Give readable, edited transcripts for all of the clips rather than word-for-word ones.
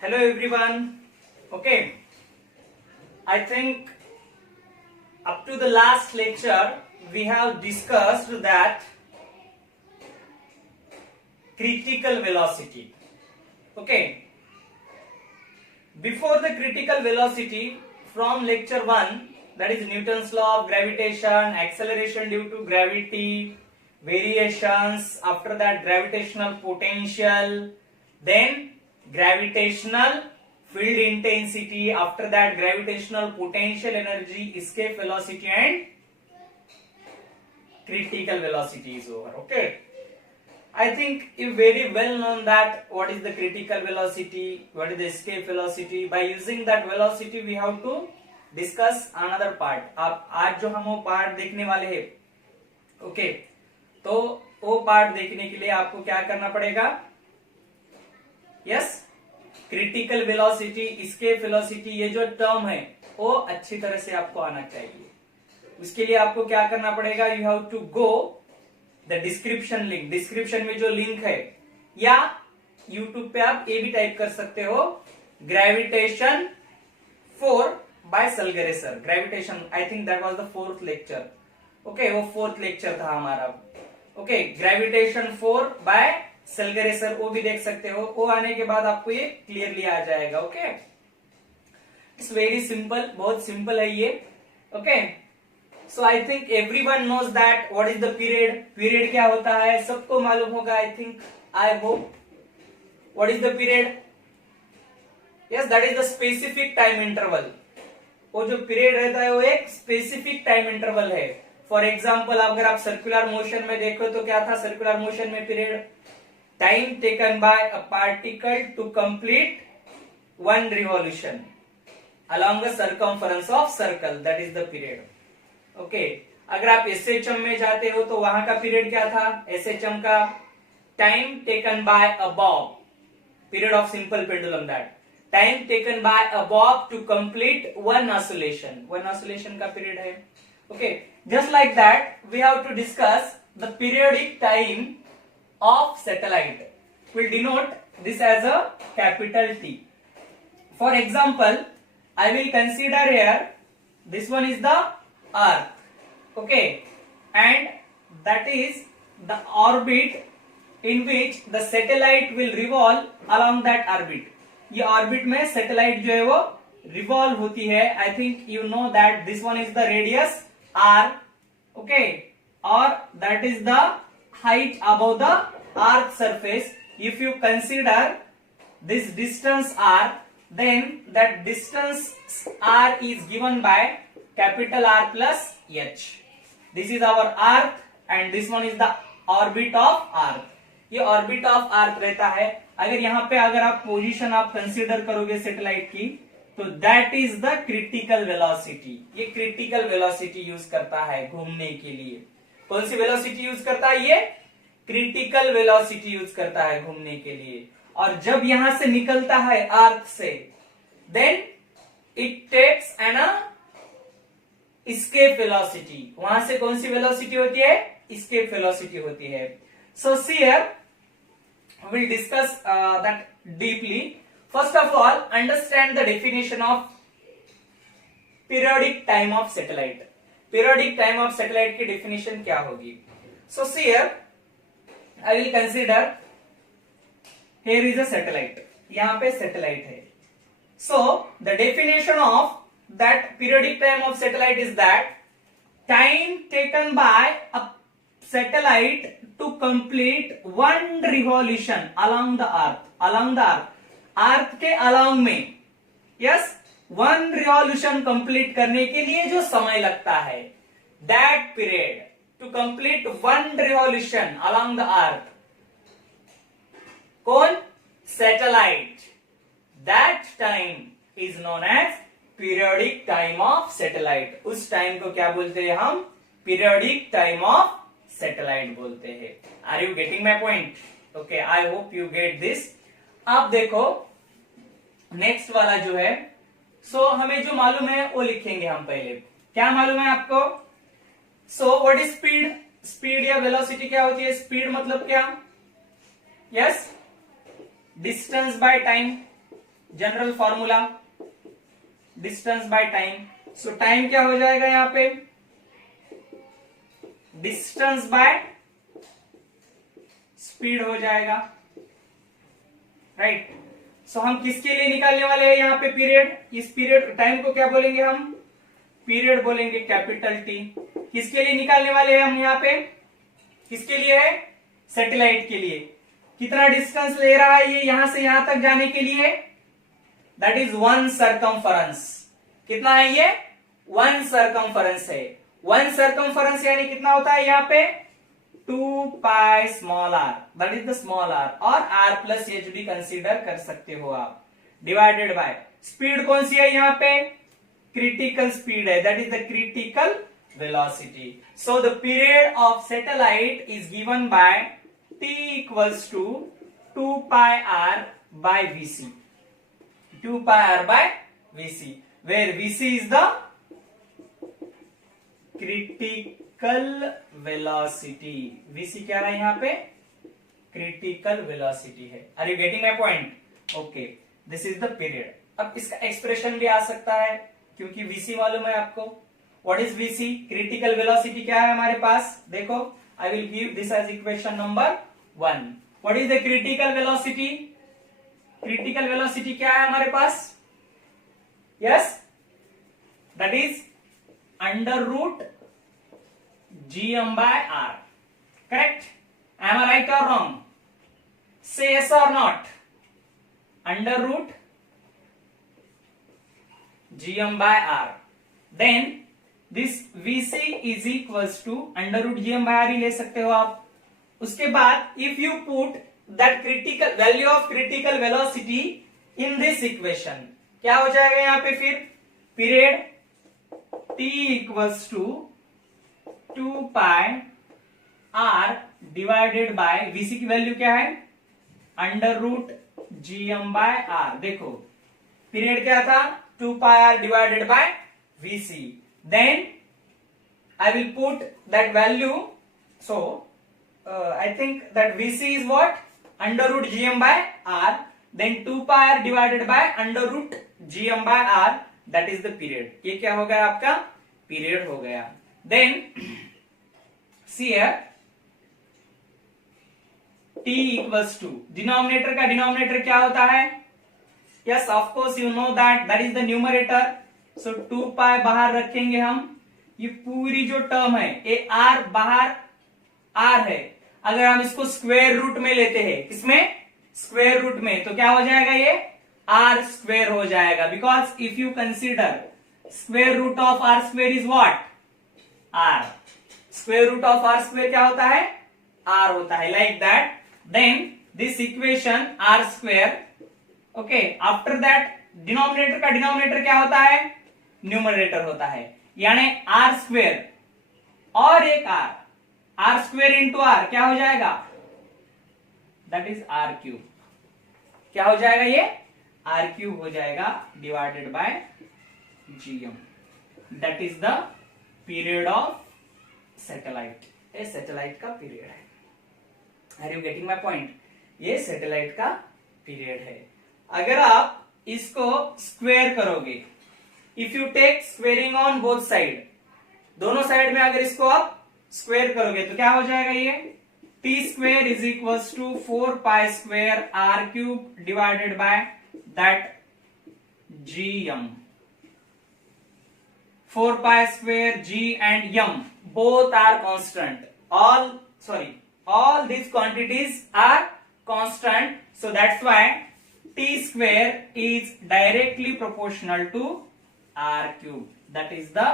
Hello everyone. Okay, I think up to the last lecture we have discussed that critical velocity. Okay, before the critical velocity from lecture 1, that is Newton's law of gravitation, acceleration due to gravity, variations, after that gravitational potential, then gravitational field intensity, after that gravitational potential energy, escape velocity and critical velocity is over. Okay, I think you very well known that what is the critical velocity, what is the escape velocity. By using that velocity we have to discuss another part. अब आज जो हम वो part देखने वाले हैं, okay, तो वो पार्ट देखने के लिए आपको क्या करना पड़ेगा? Yes, critical velocity, escape velocity, ये जो टर्म है वो अच्छी तरह से आपको आना चाहिए. उसके लिए आपको क्या करना पड़ेगा? You have to go the description link. Description में जो लिंक है, या यूट्यूब पे आप ये भी टाइप कर सकते हो, gravitation 4 by Salgare sir. Gravitation, I think that was the 4th lecture. Okay, वो 4th लेक्चर था हमारा. Okay, gravitation 4 by Salgare sir, वो भी देख सकते हो. वो आने के बाद आपको ये क्लियरली आ जाएगा. ओके, इट्स वेरी सिंपल, बहुत सिंपल है ये. Okay, so I think everyone knows that what is the period. Period क्या होता है सबको मालूम होगा. I think, I hope. What is the period? Yes, that is the specific time interval. वो जो पीरियड रहता है वो एक स्पेसिफिक टाइम इंटरवल है. फॉर एग्जाम्पल, अगर आप सर्कुलर मोशन में देखो तो क्या था सर्कुलर मोशन में period? Time taken by a particle to complete one revolution along the circumference of circle, that is the period. Okay, अगर आप एसएचएम में जाते हो तो वहां का पीरियड क्या था? एसएचएम का time taken by a bob, period of simple pendulum, that time taken by a bob to complete one oscillation. One oscillation का पीरियड है. Okay, just like that we have to discuss the periodic time of satellite. We'll denote this as a capital T. For example, I will consider here this one is the Earth, okay, and that is the orbit in which the satellite will revolve along that orbit. ये orbit में satellite जो है वो revolve होती है. I think you know that this one is the radius R, okay, or that is the height above the earth surface. If you consider this distance r, then that distance r is given by capital R plus h. This is our earth and this one is the orbit of earth. ये orbit of earth रहता है. अगर यहाँ पे अगर आप position आप consider करोगे सैटेलाइट की, तो that is the critical velocity. ये क्रिटिकल वेलोसिटी यूज करता है घूमने के लिए. कौन सी वेलोसिटी यूज करता है? ये क्रिटिकल वेलोसिटी यूज करता है घूमने के लिए. और जब यहां से निकलता है अर्थ से, then it takes an escape velocity. वहां से कौन सी वेलोसिटी होती है? एस्केप वेलोसिटी होती है. So here we'll discuss that deeply. First of all, understand the definition of periodic time of satellite. Periodic time of satellite की definition क्या होगी? So here I will consider here is a satellite. यहाँ पे satellite है. So the definition of that periodic time of satellite is that time taken by a satellite to complete one revolution along the earth. Along the earth. अर्थ के along में, yes, one revolution complete करने के लिए जो समय लगता है, that period to complete one revolution along the earth. कौन? Satellite. That time is known as periodic time of satellite. उस टाइम को क्या बोलते हैं हम? पीरियोडिक टाइम ऑफ सैटेलाइट बोलते हैं. Are you getting my point? Okay, I hope you get this. आप देखो नेक्स्ट वाला जो है, सो हमें जो मालूम है वो लिखेंगे हम पहले. क्या मालूम है आपको? सो व्हाट इज स्पीड? स्पीड या वेलोसिटी क्या होती है? स्पीड मतलब क्या? Yes, distance by time. General formula distance by time. So time क्या हो जाएगा यहां पे, डिस्टेंस बाय स्पीड हो जाएगा, राइट। सो हम किसके लिए निकालने वाले हैं यहाँ पे पीरियड, इस पीरियड टाइम को क्या बोलेंगे हम, पीरियड बोलेंगे, कैपिटल टी। किसके लिए निकालने वाले हैं हम यहाँ पे, किसके लिए है, सैटेलाइट के लिए। कितना डिस्टेंस ले रहा है ये यहां से यहां तक जाने के लिए, दैट इज 1 सर्कमफरेंस। कितना है ये, 1 सर्कमफरेंस है। 1 सर्कमफरेंस यानी कितना होता है यहाँ पे, 2 pi small R, that is the small R, और आर प्लस एच भी कंसीडर कर सकते हो आप, डिवाइडेड बाय स्पीड कौन सी है यहाँ पे, क्रिटिकल स्पीड है, that is the critical velocity. So the period of satellite is given by t equals to 2 pi R by vc, 2 pi r by vc, where vc is the critical velocity। vc क्या है यहाँ पे, critical velocity है। Are you getting my point? Okay, this is the period। अब इसका expression भी आ सकता है क्योंकि vc मालूम है आपको। What is vc? critical velocity क्या है हमारे पास, देखो, I will give this as equation number 1। What is the critical velocity? Critical velocity क्या है हमारे पास, yes, that is under root gm by r, correct. Am I right और wrong, से यस और not, under root gm by r, then this vc is equals to under root gm by r ही ले सकते हो आप। उसके बाद if you put that critical value of critical velocity in this equation, क्या हो जाएगा यहां पे फिर, period t equals to 2 pi r divided by vc की वैल्यू क्या है, under root gm by r। देखो पीरियड क्या था, 2 pi r divided by vc, then I will put that value, so I think that vc is what, under root gm by r, then 2 pi r divided by under root gm by r, that is the period। ये क्या हो गया आपका, period हो गया। then see here t equals to, denominator का denominator क्या होता है, yes of course you know that is the numerator, so 2 pi बाहर रखेंगे हम, ये पूरी जो टर्म है ये r बाहर r है, अगर हम इसको स्क्वायर रूट में लेते हैं, किसमें, स्क्वायर रूट में, तो क्या हो जाएगा ये, आर स्क्वायर हो जाएगा, because if you consider square root of R square is what, R, square root of R square क्या होता है, आर होता है, like that. Then this equation R square, okay, after that denominator का denominator क्या होता है, न्यूमरेटर होता है, यानी आर स्क्वायर और एक R, R square into R क्या हो जाएगा, दैट इज आर क्यूब, क्या हो जाएगा ये, आर क्यूब हो जाएगा, divided by GM, that is the period of satellite. ये सैटेलाइट का पीरियड है। Are you getting my point, ये सैटेलाइट का पीरियड है। अगर आप इसको स्क्वेयर करोगे, if you take squaring on both side, दोनों साइड में अगर इसको आप स्क्वेयर करोगे तो क्या हो जाएगा ये, T square is equals to 4 pi square R cube divided by that gm, 4 pi square g and m both are constant, all these quantities are constant, so that's why t square is directly proportional to r cube, that is the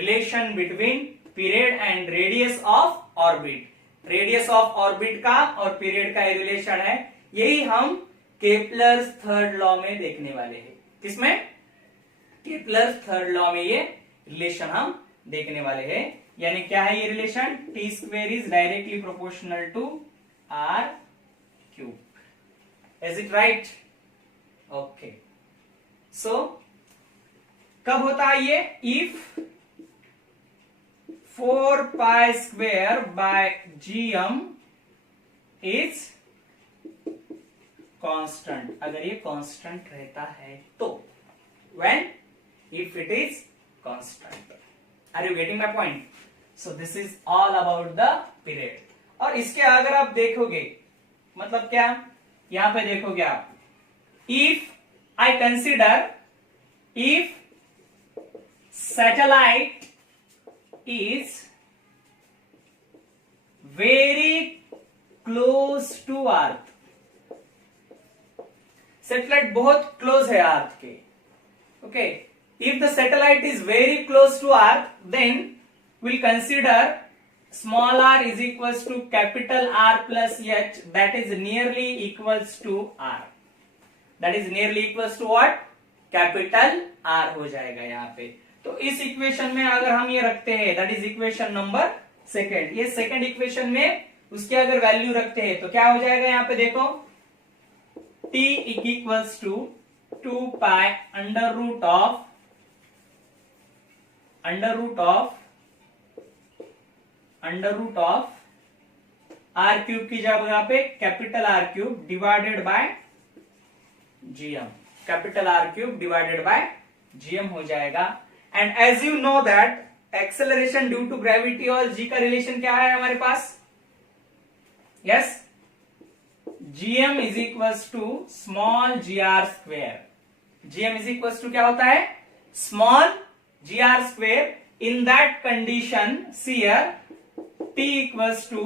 relation between period and radius of orbit, radius of orbit का और period का relation है, यही हम Kepler's third law में देखने वाले हैं। किसमें, केपलर्स थर्ड लॉ में ये रिलेशन हम देखने वाले हैं। यानी क्या है ये relation, T square is directly proportional to R cube, is it right, okay. So कब होता है ये, इफ 4 pi square by gm is constant, अगर ये कांस्टेंट रहता है तो, when if it is constant. Are you getting my point? So this is all about the period. और इसके अगर आप देखोगे, मतलब क्या, यहां पे देखोगे आप, if I consider, if satellite is very close to earth, satellite बहुत क्लोज है अर्थ के, okay, if the satellite is very close to earth, then we'll consider small r is equals to capital R plus H, that is nearly equals to R, that is nearly equals to what? Capital R हो जाएगा यहाँ पे। तो इस equation में अगर हम ये रखते हैं, that is equation number second, ये सेकेंड इक्वेशन में उसके अगर वैल्यू रखते हैं तो क्या हो जाएगा, यहाँ पे देखो, t equals to 2 pi under root of R cube की जगह पे capital R cube divided by GM, capital R cube divided by GM हो जाएगा। And as you know that acceleration due to gravity और जी का रिलेशन क्या है हमारे पास, yes, GM is equals to small G R square, GM is equals to क्या होता है, small G R square. In that condition shear t equals to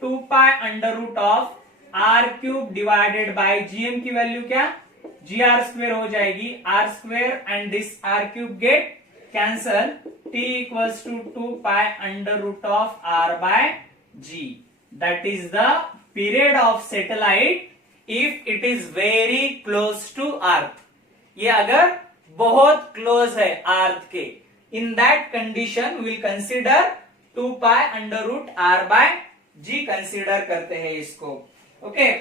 2 pi under root of r cube divided by gm की value क्या, gr square हो जाएगी, r square and this r cube get cancel, t equals to 2 pi under root of r by g, that is the period of satellite if it is very close to earth, ये अगर बहुत close है earth के, in that condition we will consider 2 pi under root R by G consider करते हैं इसको, okay,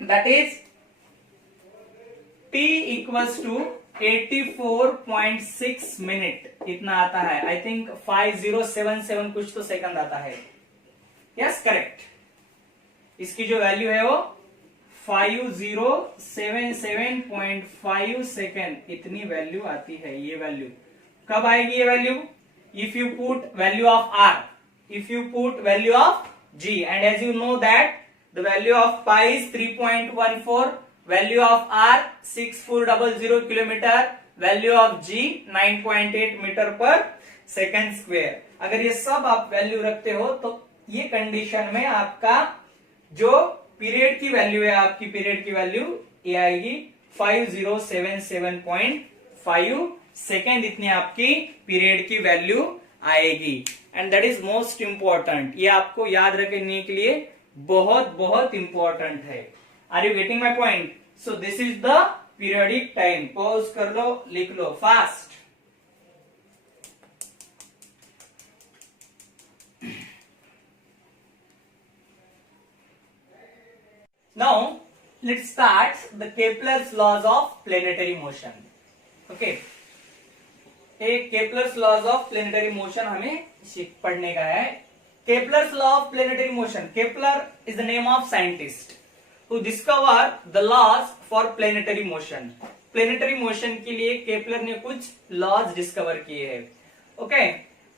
that is t equals to 84.6 minute, इतना आता है, आई थिंक 5077 कुछ तो सेकंड आता है, यस करेक्ट, इसकी जो वैल्यू है वो 5077.5 सेकंड, इतनी वैल्यू आती है। ये वैल्यू कब आएगी, ये value if you put value of r, if you put value of g, and as you know that the value of pi is 3.14, value of r 6400 kilometer, value of g 9.8 metre पर second square. अगर ये सब आप value रखते हो तो ये condition में आपका जो पीरियड की वैल्यू है, आपकी पीरियड की वैल्यू ये आएगी 5077.5 सेकेंड, इतनी आपकी पीरियड की वैल्यू आएगी। And that is most important, ये आपको याद रखने के लिए बहुत बहुत इंपॉर्टेंट है। Are you getting my point? So this is the periodic time. Pause कर लो, लिख लो fast. Now let's start the Kepler's laws of planetary motion. Okay, एक Kepler's laws of planetary motion हमें पढ़ने का है। Kepler's law of planetary motion, Kepler is the name of scientist who discover the laws for planetary motion. Planetary motion के लिए Kepler ने कुछ laws discover किए हैं, okay,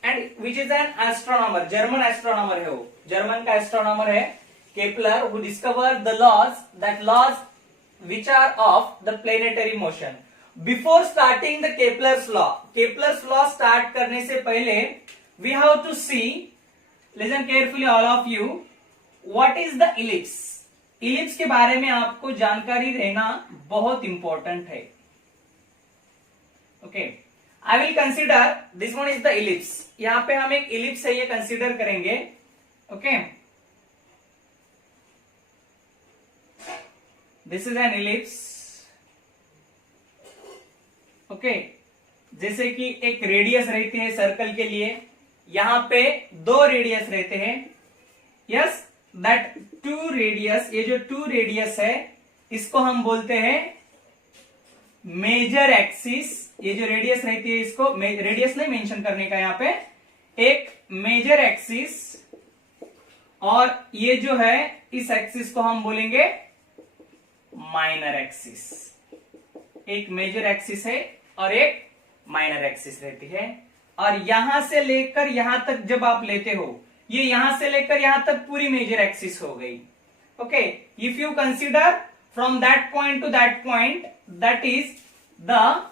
and which is an astronomer, German astronomer है वो, German का astronomer है Kepler, who discover the laws, that laws which are of the planetary motion. Before starting the Kepler's law, Kepler's law start करने से पहले we have to see, listen carefully all of you, what is the ellipse. Ellipse के बारे में आपको जानकारी रहना बहुत इंपॉर्टेंट है, okay. I will consider this one is the ellipse, यहां पे हम एक इलिप्स है ये कंसिडर करेंगे, okay. This is an ellipse, okay. जैसे कि एक रेडियस रहती है सर्कल के लिए, यहां पे दो रेडियस रहते हैं, यस, दैट टू रेडियस, ये जो टू रेडियस है इसको हम बोलते हैं मेजर एक्सिस। ये जो रेडियस रहती है इसको, रेडियस नहीं मेंशन करने का यहां पे, एक मेजर एक्सिस, और ये जो है इस एक्सिस को हम बोलेंगे माइनर एक्सिस। एक मेजर एक्सिस है और एक माइनर एक्सिस रहती है। और यहां से लेकर यहां तक जब आप लेते हो, ये यहां से लेकर यहां तक पूरी मेजर एक्सिस हो गई। Okay, if you consider from that point to that point, that is the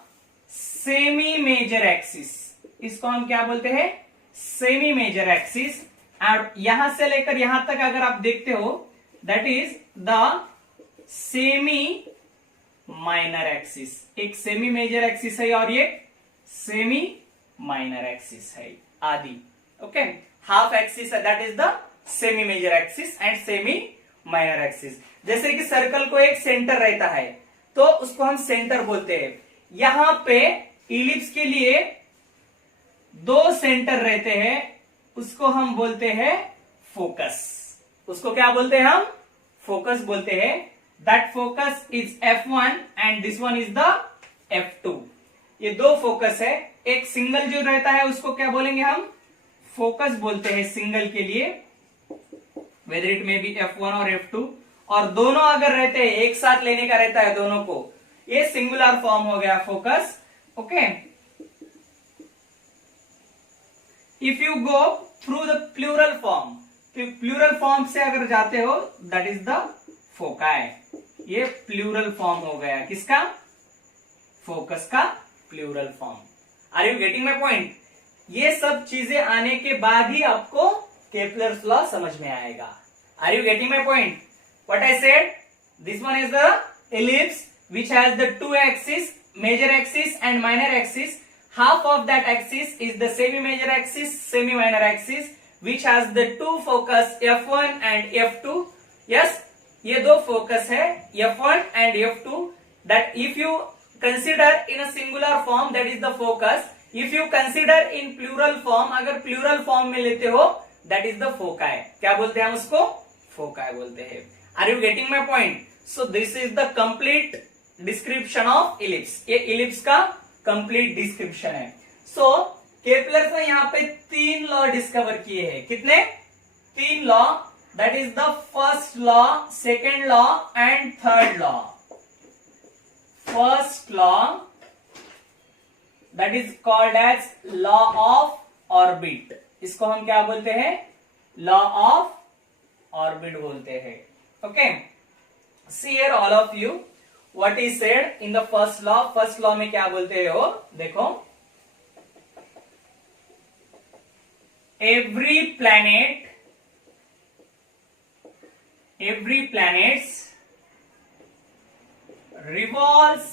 semi major axis. इसको हम क्या बोलते हैं? Semi major axis. और यहां से लेकर यहां तक अगर आप देखते हो, that is the semi minor axis. एक सेमी मेजर एक्सिस है और ये सेमी माइनर एक्सिस है आदि। ओके, हाफ एक्सिस है, that is the semi major axis and semi minor axis. जैसे कि सर्कल को एक सेंटर रहता है तो उसको हम सेंटर बोलते हैं। यहां पे इलिप्स के लिए दो सेंटर रहते हैं, उसको हम बोलते हैं फोकस। उसको क्या बोलते हैं हम? फोकस बोलते हैं। That focus is F1 and this one is the F2। ये दो फोकस है। एक सिंगल जो रहता है उसको क्या बोलेंगे हम? फोकस बोलते हैं सिंगल के लिए, whether it may be F1 और F2। और दोनों अगर रहते हैं, एक साथ लेने का रहता है दोनों को, ये सिंगुलर फॉर्म हो गया focus. Okay, if you go through the plural form, तो प्लूरल फॉर्म से अगर जाते हो, दैट इज द फोकाई। ये प्लूरल फॉर्म हो गया किसका? फोकस का plural form. Are you getting my point? ये सब चीजें आने के बाद ही आपको केपलर्स लॉ समझ में आएगा। Are you getting my point? What I said, this one is the ellipse which has the two axis, major axis and minor axis. Half of that axis is the semi major axis, semi minor axis, which has the two focus F1 and F2. Yes, ये दो focus है F1 and F2. That if you consider in a singular form, that is the focus. If you consider in plural form, अगर plural form में लेते हो, that is the foci. क्या बोलते हैं हम उसको? Foci बोलते हैं। Are you getting my point? So this is the complete description of ellipse. ये ellipse का complete description है। So केपलर ने यहाँ पे 3 लॉ डिस्कवर किए हैं। कितने? 3 law. That is the first law, second law and third law. First law, that is called as law of orbit. इसको हम क्या बोलते हैं? Law of orbit बोलते हैं। Okay, see here all of you, what is said in the first law. First law में क्या बोलते हो? देखो, every planets revolves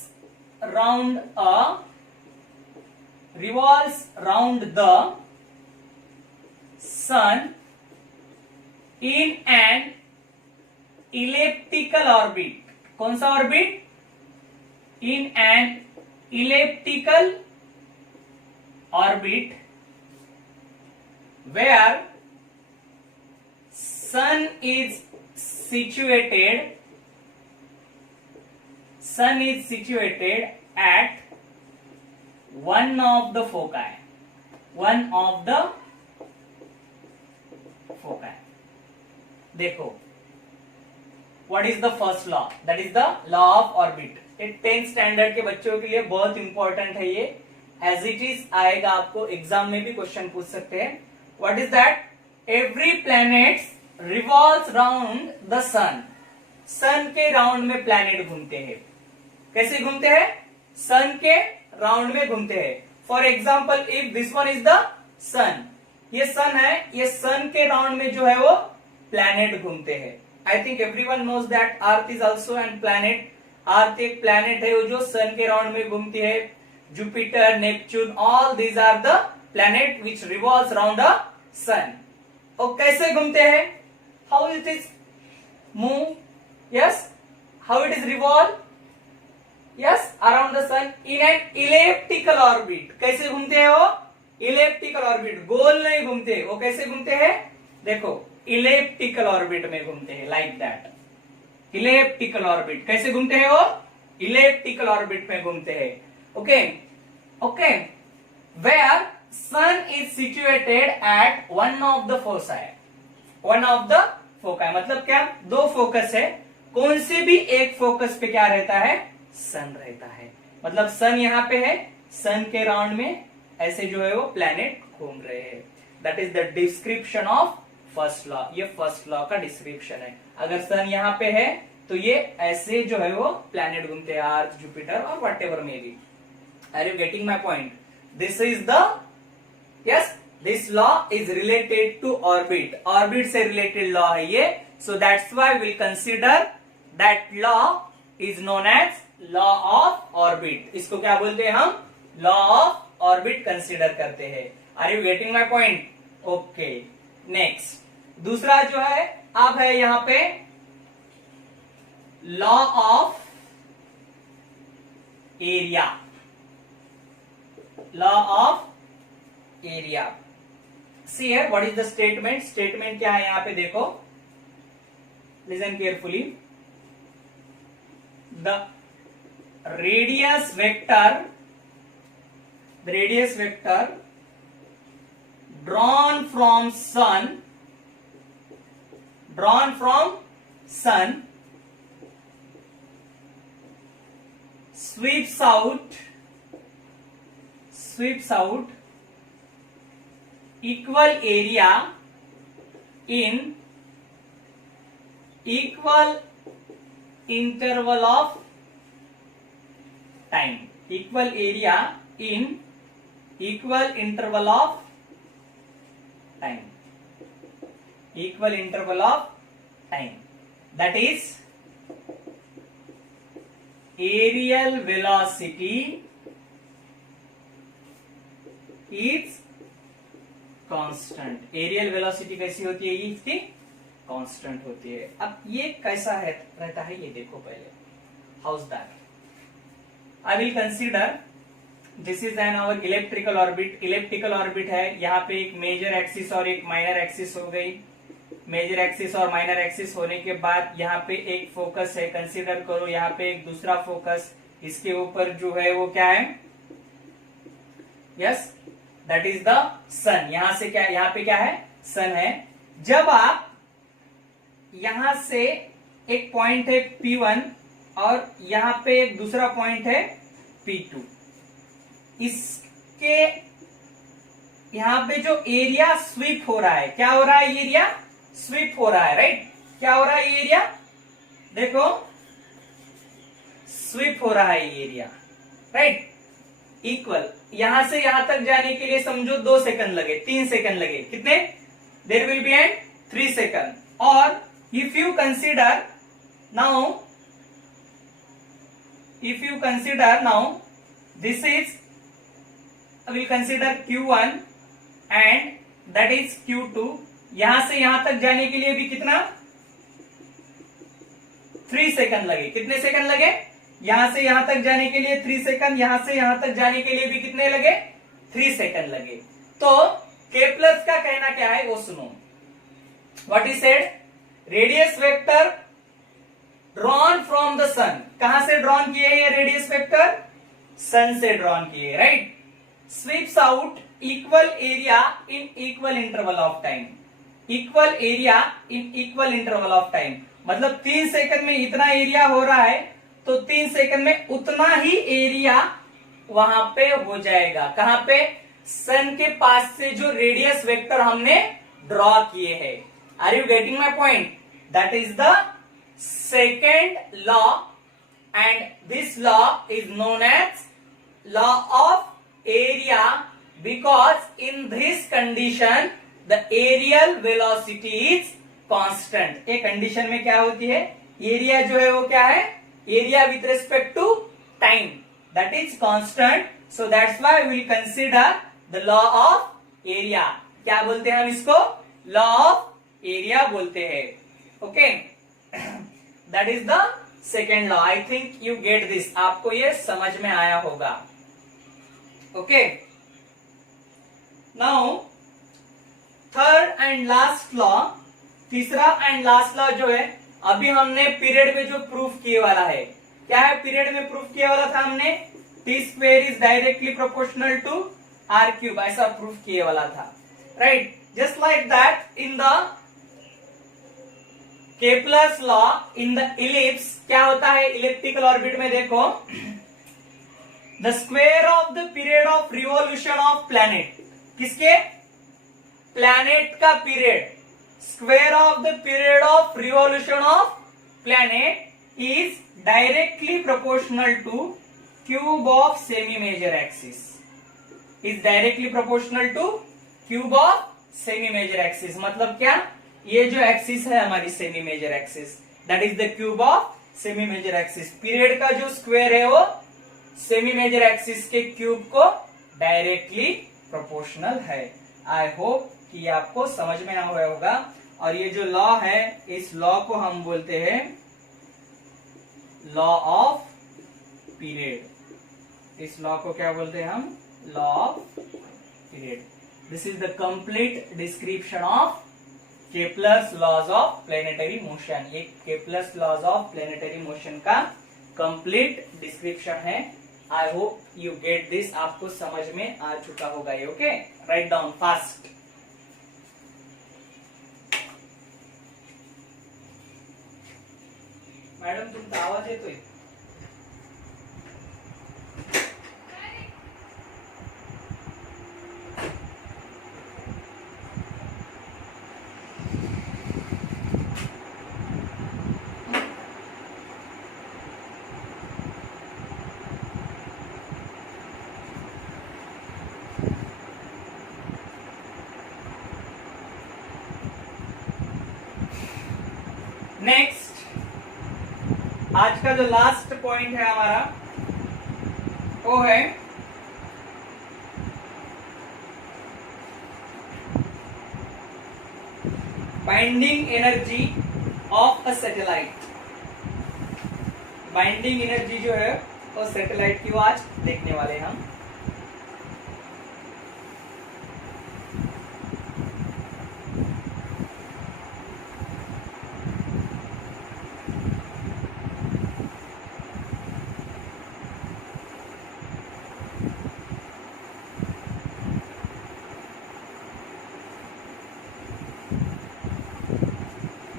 round the sun in an elliptical orbit. कौन सा orbit? In an elliptical orbit where sun is situated at one of the foci. देखो, what is the first law? That is the law of orbit. एक 10th standard के बच्चों के लिए बहुत important है ये। एज इट इज आएगा, आपको एग्जाम में भी क्वेश्चन पूछ सकते हैं। What is that? Every planet revolves round the sun. सन के राउंड में प्लैनेट घूमते हैं। कैसे घूमते हैं? सन के राउंड में घूमते हैं। For example, if this one is the sun, ये सन है, ये सन के राउंड में जो है वो प्लैनेट घूमते हैं। I think everyone knows that earth is also an planet. Earth एक प्लैनेट है जो सन के राउंड में घूमती है। Jupiter, Neptune, all these are the planet which revolves around the sun. और कैसे घूमते हैं? How it is move? Yes, how it is revolve? Yes, around the sun in an elliptical orbit. कैसे घूमते हैं वो? इलेप्टिकल ऑर्बिट, गोल नहीं घूमते। वो कैसे घूमते हैं? देखो, इलेप्टिकल ऑर्बिट में घूमते हैं, लाइक दैट। इलेप्टिकल ऑर्बिट कैसे घूमते हैं वो? इलेप्टिकल ऑर्बिट में घूमते हैं। Okay okay, where sun is situated at one of the foci. One of the foci मतलब क्या? दो फोकस है, कौन से भी एक फोकस पे क्या रहता है, सन रहता है। मतलब सन यहाँ पे है, सन के राउंड में ऐसे जो है वो प्लैनेट घूम रहे हैं। That is the description of first law. ये फर्स्ट लॉ का डिस्क्रिप्शन है। अगर सन यहाँ पे है तो ये ऐसे जो है वो प्लैनेट घूमते हैं, अर्थ, जुपिटर और whatever may be. Are you getting my point? This is the, yes, this law is related to orbit. Orbit से रिलेटेड लॉ है ये। So that's why will consider that law is known as law of orbit. इसको क्या बोलते हैं हम? Law of orbit consider करते हैं। Are you getting my point? Okay, next दूसरा जो है अब है यहां पे law of area. Law of area. See here what is the statement. Statement क्या है यहां पे देखो, listen carefully. The radius vector drawn from sun sweeps out equal area in equal interval of time. Equal area in equal interval of time. Equal interval of time. That is aerial velocity is constant. Aerial velocity कैसी होती है? ये इसकी constant होती है। अब ये कैसा है रहता है ये देखो पहले। How is that? I will consider this is an hour electrical orbit. Electrical orbit है, यहाँ पे एक मेजर एक्सिस और एक माइनर एक्सिस हो गई। मेजर एक्सिस और माइनर एक्सिस होने के बाद यहाँ पे एक फोकस है, कंसीडर करो यहाँ पे एक दूसरा फोकस, इसके ऊपर जो है वो क्या है? यस, दैट इज द सन। यहां से क्या, यहाँ पे क्या है? सन है। जब आप यहां से एक पॉइंट है P1 और यहां पे एक दूसरा पॉइंट है P2, इसके यहां पे जो एरिया स्वीप हो रहा है, क्या हो रहा है? एरिया स्वीप हो रहा है, राइट? क्या हो रहा है? एरिया देखो स्वीप हो रहा है एरिया, राइट? इक्वल यहां से यहां तक जाने के लिए समझो 2 सेकंड लगे, 3 सेकंड लगे, कितने? There will be and 3 second. और if you consider now this is, we will consider Q1 and that is Q2। यहां से यहां तक जाने के लिए भी कितना? 3 सेकंड लगे। कितने सेकंड लगे? यहां से यहां तक जाने के लिए 3 सेकंड, यहां से यहां तक जाने के लिए भी कितने लगे? 3 सेकंड लगे। तो केपलर का कहना क्या है वो सुनो। What is said? Radius vector drawn from the sun. कहां से ड्रॉन किए हैं ये रेडियस वेक्टर? सन से ड्रॉन किए, right? Sweeps out equal area in equal interval of time. Equal area in equal interval of time मतलब 3 सेकंड में इतना एरिया हो रहा है तो 3 सेकंड में उतना ही एरिया वहां पे हो जाएगा। कहां पे? सन के पास से जो रेडियस वेक्टर हमने ड्रॉ किए हैं। Are you getting my point? That is the second law and this law is known as law of area because in this condition the aerial velocity is constant। एक condition में क्या होती है? Area जो है वो क्या है? Area with respect to time that is constant। So that's why we will consider the law of area। क्या बोलते हैं हम इसको? Law of एरिया बोलते हैं। Okay, that is the second law. I think you get this. आपको ये समझ में आया होगा। Okay, now third and last law, तीसरा एंड लास्ट लॉ जो है अभी हमने पीरियड में जो प्रूफ किए वाला है। क्या है पीरियड में प्रूफ किए वाला था हमने? T square is directly proportional to R cube, ऐसा प्रूफ किए वाला था, right? Just like that in the Kepler's law in the ellipse क्या होता है इलिप्टिकल ऑर्बिट में, देखो the square of the period of revolution of planet, किसके, प्लैनेट का period, square of the period of revolution of planet is directly proportional to cube of semi major axis, is directly proportional to cube of semi major axis. मतलब क्या, ये जो axis है हमारी semi major axis, that is the cube of semi major axis. Period का जो square है वो सेमी मेजर एक्सिस के क्यूब को डायरेक्टली प्रोपोर्शनल है। आई होप कि ये आपको समझ में आ गया होगा। और ये जो लॉ है, इस लॉ को हम बोलते हैं लॉ ऑफ पीरियड। इस लॉ को क्या बोलते हैं हम, law of period. This is the complete description of Kepler's laws of planetary motion. ये Kepler's laws of planetary motion का कंप्लीट डिस्क्रिप्शन है। I hope you get this, आपको समझ में आ चुका होगा ये। Okay, write down fast. Madam तुमचा आवाज येतोय? नेक्स्ट, आज का जो लास्ट पॉइंट है हमारा वो है binding energy of a satellite. Binding energy जो है वो सैटेलाइट की वो आज देखने वाले हैं हम।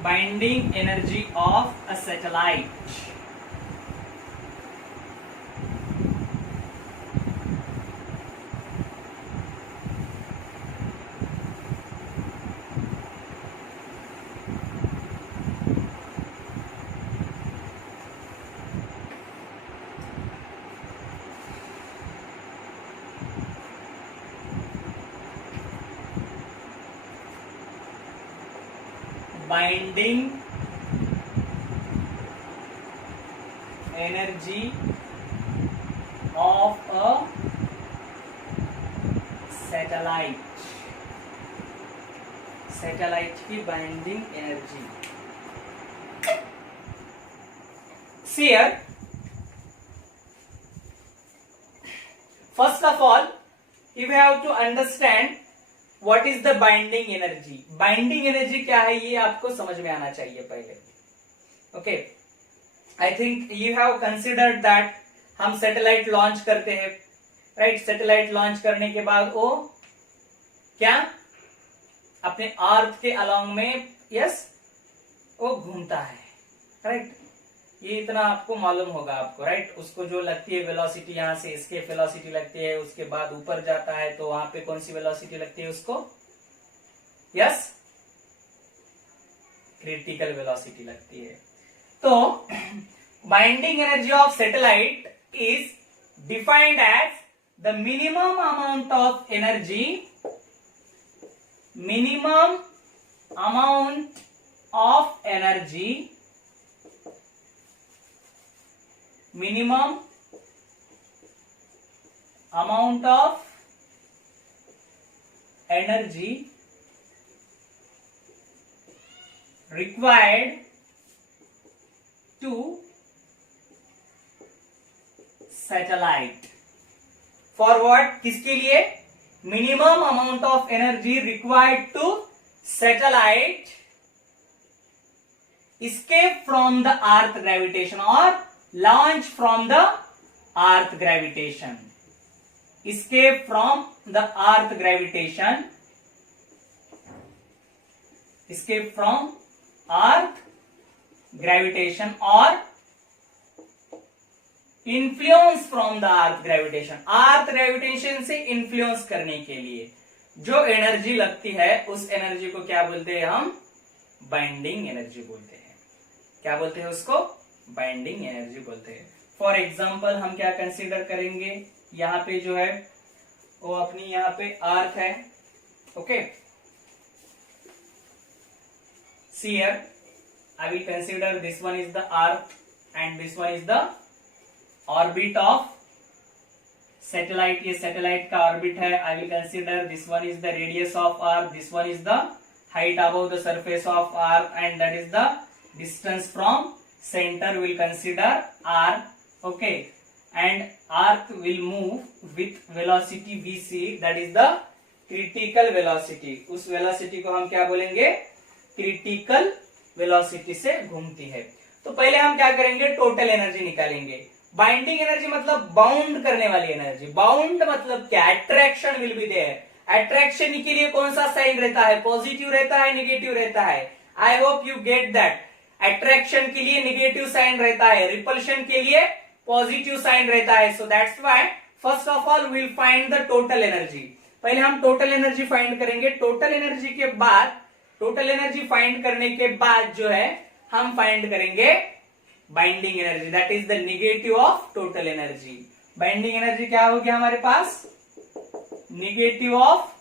Binding energy of a satellite. Binding energy of a satellite. Satellite की binding energy. See here, first of all, you have to understand what is the binding energy. Binding energy क्या है ये आपको समझ में आना चाहिए पहले। Okay, I think you have considered that हम सैटेलाइट लॉन्च करते हैं, राइट। सैटेलाइट लॉन्च करने के बाद वो क्या अपने अर्थ के अलोंग में, यस, वो घूमता है, राइट। ये इतना आपको मालूम होगा आपको, राइट। उसको जो लगती है वेलोसिटी, यहां से एस्केप वेलोसिटी लगती है, उसके बाद ऊपर जाता है तो वहां पे कौन सी वेलोसिटी लगती है उसको, यस, क्रिटिकल वेलोसिटी लगती है। तो binding energy of satellite is defined as the minimum amount of energy, minimum amount of energy, minimum amount of energy required to satellite. For what? किसके लिए? Minimum amount of energy required to satellite escape from the earth gravitation or launch from the earth gravitation. Escape from the earth gravitation. Escape from earth gravitation और influence from the earth gravitation, earth gravitation से influence करने के लिए जो energy लगती है उस energy को क्या बोलते हैं हम? बाइंडिंग एनर्जी बोलते हैं। क्या बोलते हैं उसको? बाइंडिंग एनर्जी बोलते हैं। फॉर एग्जाम्पल हम क्या कंसीडर करेंगे, यहाँ पे जो है वो अपनी यहाँ पे अर्थ है, okay. See here I will consider this one is the earth and this one is the orbit of satellite. ये सैटेलाइट का ऑर्बिट है। I will consider this one is the radius of earth, this one is the height above the surface of earth and that is the distance from centre. Will consider r, okay, and earth will move with velocity vc, that is the critical velocity। उस velocity को हम क्या बोलेंगे? Critical velocity से घूमती है। तो पहले हम क्या करेंगे? टोटल एनर्जी निकालेंगे। बाइंडिंग एनर्जी मतलब बाउंड करने वाली एनर्जी। बाउंड मतलब क्या? Attraction will be there. Attraction के लिए कौन सा साइन रहता है? पॉजिटिव रहता है, नेगेटिव रहता है? I hope you get that. Attraction के लिए नेगेटिव साइन रहता है, रिपल्शन के लिए पॉजिटिव साइन रहता है। सो that's why first of all will find the total energy. पहले हम टोटल एनर्जी फाइंड करेंगे। टोटल एनर्जी के बाद, टोटल एनर्जी फाइंड करने के बाद जो है हम फाइंड करेंगे binding energy, that is the negative of total energy. Binding energy क्या होगी हमारे पास? Negative of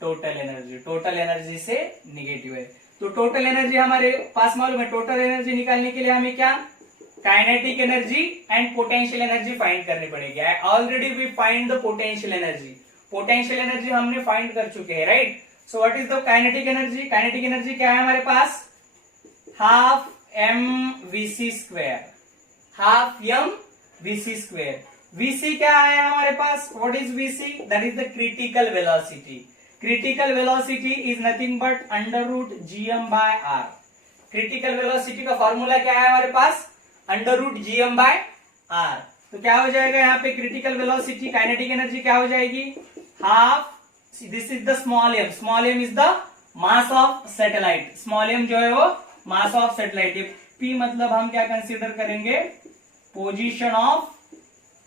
total energy. Total energy से नेगेटिव है तो टोटल एनर्जी हमारे पास मालूम है। टोटल एनर्जी निकालने के लिए हमें क्या? Kinetic energy and potential energy find करनी पड़ेगी। Already we find the potential energy. Potential energy हमने फाइंड कर चुके हैं, right. So what is the kinetic energy? Kinetic energy क्या है हमारे पास? Half M VC square, half M VC square. VC क्या है हमारे पास? What is VC? That is the critical velocity. Critical velocity is nothing but under root GM by R. Critical velocity का formula क्या है हमारे पास? Under root GM by R. तो क्या हो जाएगा यहाँ पे? क्रिटिकल वेलोसिटी, काइनेटिक एनर्जी क्या हो जाएगी? Half, this is the small M. Small M is the mass of satellite. Small M जो है वो मास ऑफ सैटेलाइट। पी मतलब हम क्या कंसीडर करेंगे? Position of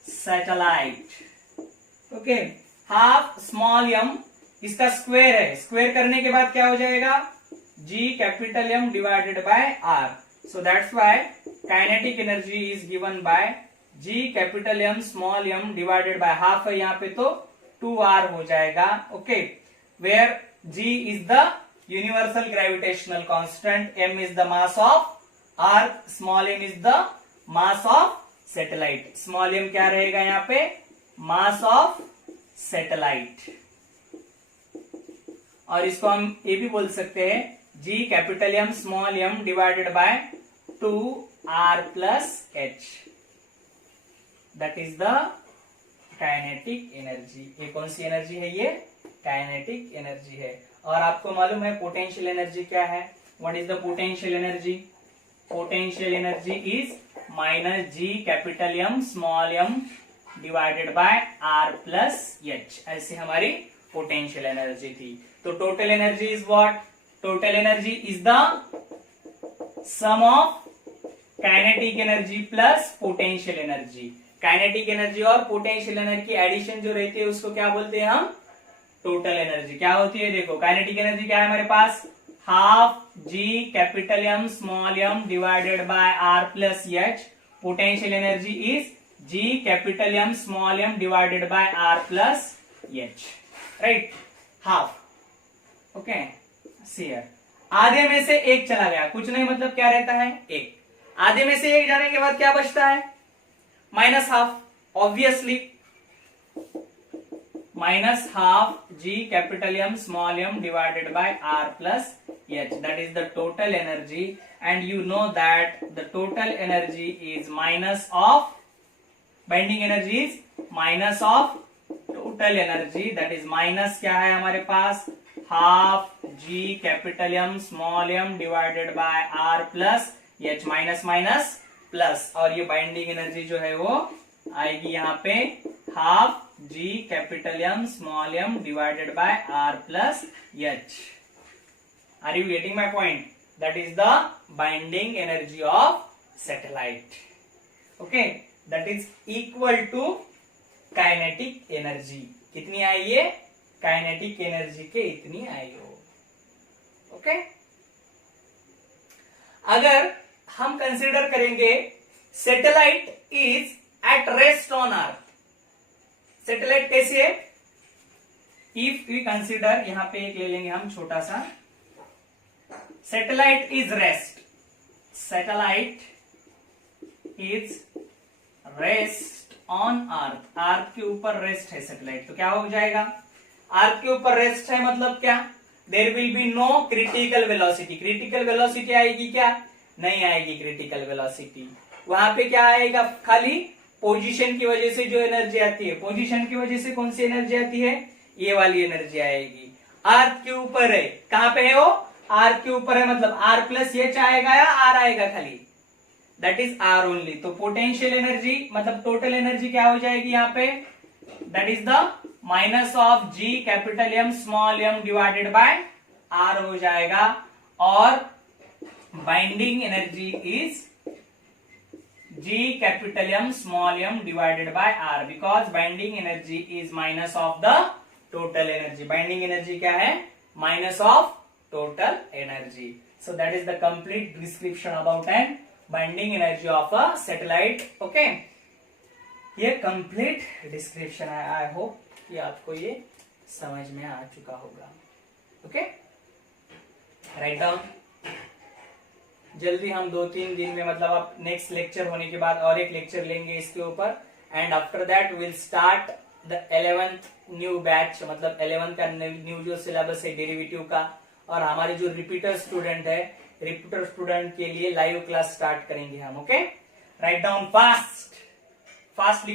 satellite, okay. Half small M, इसका स्क्वायर है। स्क्वायर करने के बाद क्या हो जाएगा? G capital M divided by R. So that's why kinetic energy is given by G capital M small M divided by half है यहाँ पे तो 2r हो जाएगा, okay. Where G is the universal gravitational constant, m is the mass of earth, small m is the mass of satellite. Small m क्या रहेगा यहाँ पे? Mass of satellite. और इसको हम ये भी बोल सकते हैं G capital M small M divided by 2r plus h, that is the kinetic energy. ये कौन सी एनर्जी है? ये काइनेटिक एनर्जी है। और आपको मालूम है पोटेंशियल एनर्जी क्या है? What is the potential energy? Potential energy is minus G capital M small M divided by r plus h। ऐसे हमारी पोटेंशियल एनर्जी थी। तो total energy is what? Total energy is the sum of kinetic energy plus potential energy. Kinetic energy और potential energy की addition जो रहती है उसको क्या बोलते हैं हम? Total energy. क्या होती है? देखो काइनेटिक एनर्जी क्या है हमारे पास? Half G capital M small M divided by R plus H. Potential energy is G capital M small M divided by R plus H, right. Half, okay. सी आधे में से एक चला गया, कुछ नहीं मतलब क्या रहता है? एक। आधे में से एक जाने के बाद क्या बचता है? Minus half, obviously minus half G capital M small M divided by R plus H, that is the total energy. And you know that the total energy is minus of binding energy is minus of total energy, that is minus क्या है हमारे पास? Half G capital M small M divided by R plus H, minus minus plus. और ये binding energy जो है वो आएगी यहाँ पे half G capital M small M divided by R plus H. Are you getting my point? That is the binding energy of satellite. Okay, that is equal to kinetic energy. कितनी आई ये? Kinetic energy के इतनी आई हो. Okay, अगर हम consider करेंगे satellite is at rest on earth. Satellite कैसे है? इफ वी कंसीडर, यहां पे एक ले लेंगे हम छोटा सा. Satellite is rest. Satellite is rest on earth. Earth के ऊपर रेस्ट है सैटेलाइट, तो क्या हो जाएगा? अर्थ के ऊपर रेस्ट है मतलब क्या? There will be no critical velocity. Critical velocity आएगी क्या? नहीं आएगी क्रिटिकल वेलोसिटी. वहां पे क्या आएगा? खाली पोजीशन की वजह से जो एनर्जी आती है. पोजीशन की वजह से कौन सी एनर्जी आती है? ये वाली एनर्जी आएगी. अर्थ के ऊपर है. कहां पे है वो? अर्थ के ऊपर है, मतलब आर प्लस एच आएगा या आर आएगा खाली? That is R only. तो पोटेंशियल एनर्जी मतलब टोटल एनर्जी क्या हो जाएगी यहाँ पे? That is the minus of G capital M small M divided by R हो जाएगा. और binding energy is G capital M small m divided by R, because binding energy is minus of the total energy. Binding energy क्या है? Minus of total energy. So that is the complete description about an binding energy of a satellite. Okay, ये complete description है. I hope कि आपको ये समझ में आ चुका होगा. Okay, write down. जल्दी हम 2-3 दिन में, मतलब आप नेक्स्ट लेक्चर होने के बाद और एक लेक्चर लेंगे इसके ऊपर. And after that will start the 11th new batch, मतलब 11th का न्यू जो सिलेबस है डेरिवेटिव का. और हमारे जो रिपीटर स्टूडेंट है, रिपीटर स्टूडेंट के लिए लाइव क्लास स्टार्ट करेंगे हम. ओके, राइट डाउन फास्ट लिखो.